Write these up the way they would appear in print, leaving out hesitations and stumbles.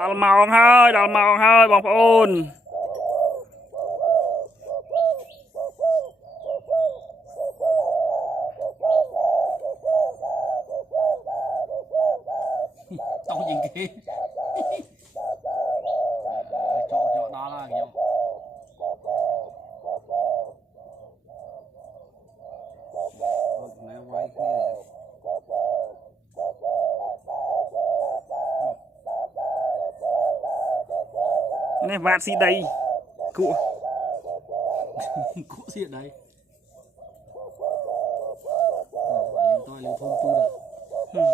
ដល់ម៉ោងហើយបងប្អូនតោះជាងគេចោដល់ហើយខ្ញុំវាយគ្នានេះវ៉ាត់ស៊ីដីគក់ស៊ីដីលេងធំទូទៅ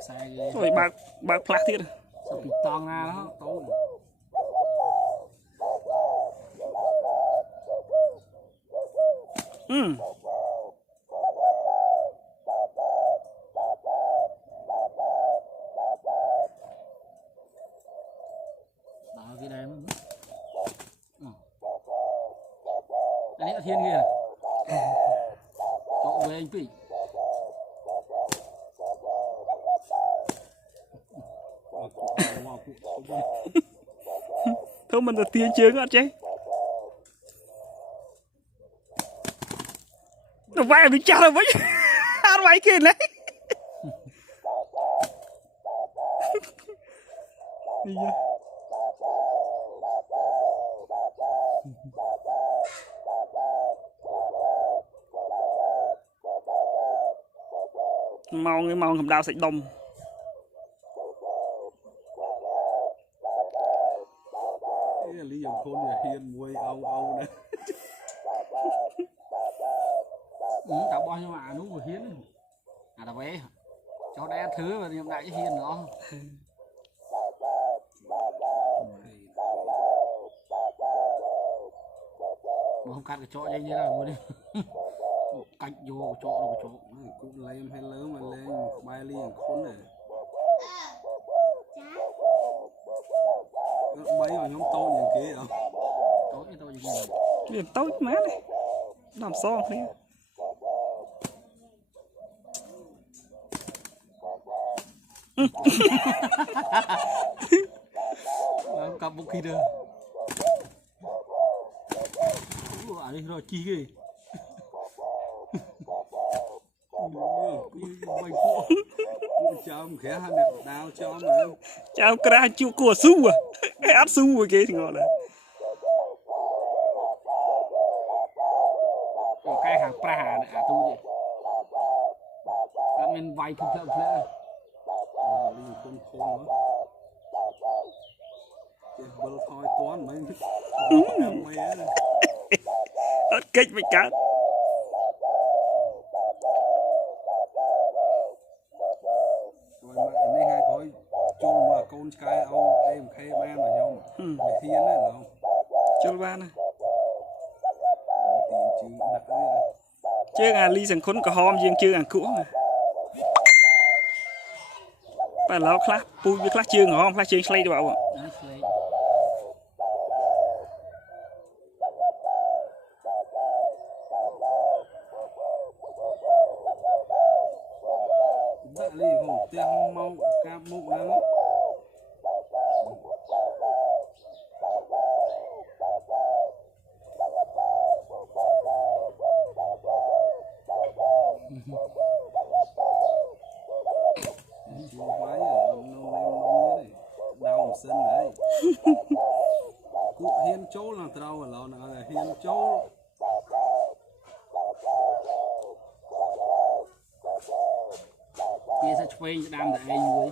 ខ្សែគេអូយបើកផ្លាស់ទៀតសពីតង់ណាហ្នឹងតូចដល់គេដែរមកនេះអត់ហ៊ានគេចុកវែងពេកthôi mình được tiền chướng hết chứ nó vai bị chào với ăn váy kia đấy màu cầm đao sạch đông lý do khôn thì hiền mùi âu nữa tao bao nhiêu mà nó vừa hiến tao bé cho đẻ thứ và niệm đại hiền nữa không cắt cái chỗ như nào luôn đi cách vô chỗ cũng lấy hay lớn mà lên bay liền khốn này mấy mà nhóm tôi như kia không tối như tôi như kia liền tối má này làm sao thế cặp bông kia đưa ở đây rồi chi kì chồng khẽ hai mẹ đào cho mà chào kra chịu của su à cái áp su rồi kia thì ngon này cái hàng pra này à tu gì mình vay không thợ nữa liên quân khôn đó cái bơ thôi toán mấy kích với cá con trai ông em khai ban mà nhau thiên đấy là không chưa ban này chưa à ly sừng khốn cả hôm riêng chưa à cũ này phải lão class pui với class chưa ngon class chưa slay được bảo ạ ly không tiếng mau cam mụ lắm đau sân đấy cụ hiên chỗ là trâu ở lò là hiên chỗ kia sẽ quay đam để anh vui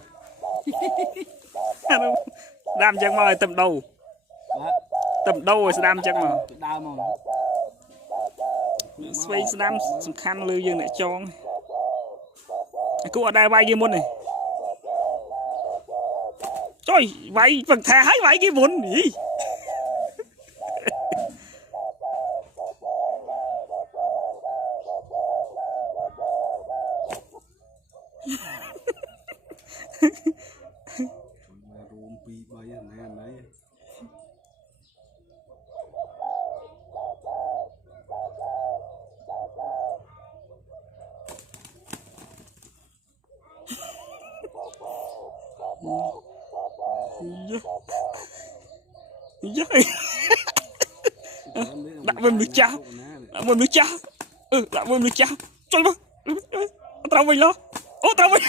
đam chân mà tầm đầu rồi sẽ đam chân mà đau mà xoay đam sầm khăn lưu dương lại cho cụ ở đây bay kia muốn này trời vậy phần thà hái vậy cái muốn gì Đã vươn được cha. Đã vươn được cha. Đã vươn được cha. Chơi mà. Tao mình lo. Ô tao mình.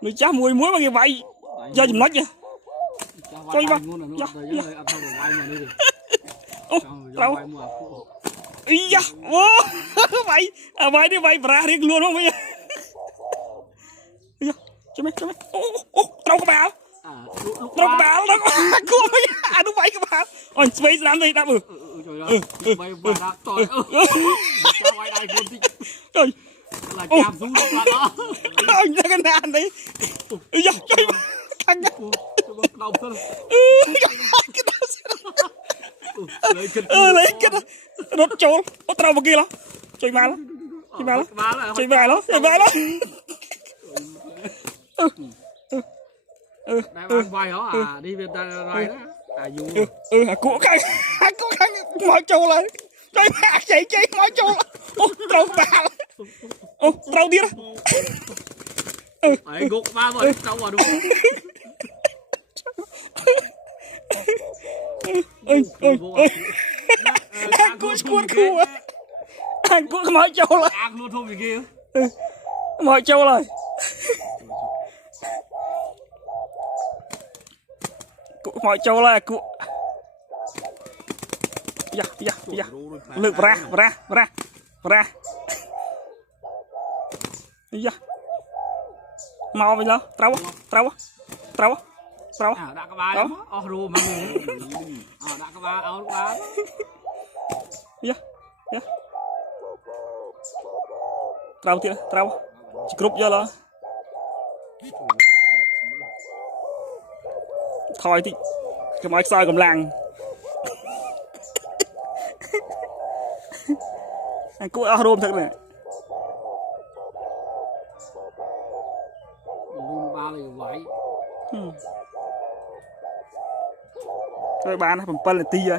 Được cha muối muối mà cái vậy. Giờ chùm nói nha. Chơi mà. Ô tao. Ý da. Ô. Vậy. À vậy đi vậy ra riêng luôn không bây giờ. Chơi mày. Ô tao có bảo. Đâu có bảo đâu có cua à đúng vậy các bạn ôi space làm gì đáp Mày vừa đáp trời quay đây luôn đi trời là chạm xuống đó anh ra cái nạn đấy giờ chơi căng á đầu thân lấy cái đó đốt trốn có trâu vào kia đó chơi mà đó chơi mà đó đại ban vai đó à đi về đây đó à dù của khăn mọi trâu lại chơi mẹ chạy mọi trâu ô trâu bà ô trâu đi đó ấy gục ba rồi trâu vào đúng anh của mọi trâu lại ăn luôn thôi vì kia mọi trâu lại mọi trâu lại cụ dạ lực ra dạ mau bây giờ trâu đã có ba đó ru mà đã có ba dạ trâu tiệt trâu chỉ group giờ là thôi thì cái máy soi cầm làng anh cũng ở rôm thật này ba là vậy cái bán phần phân là ti rồi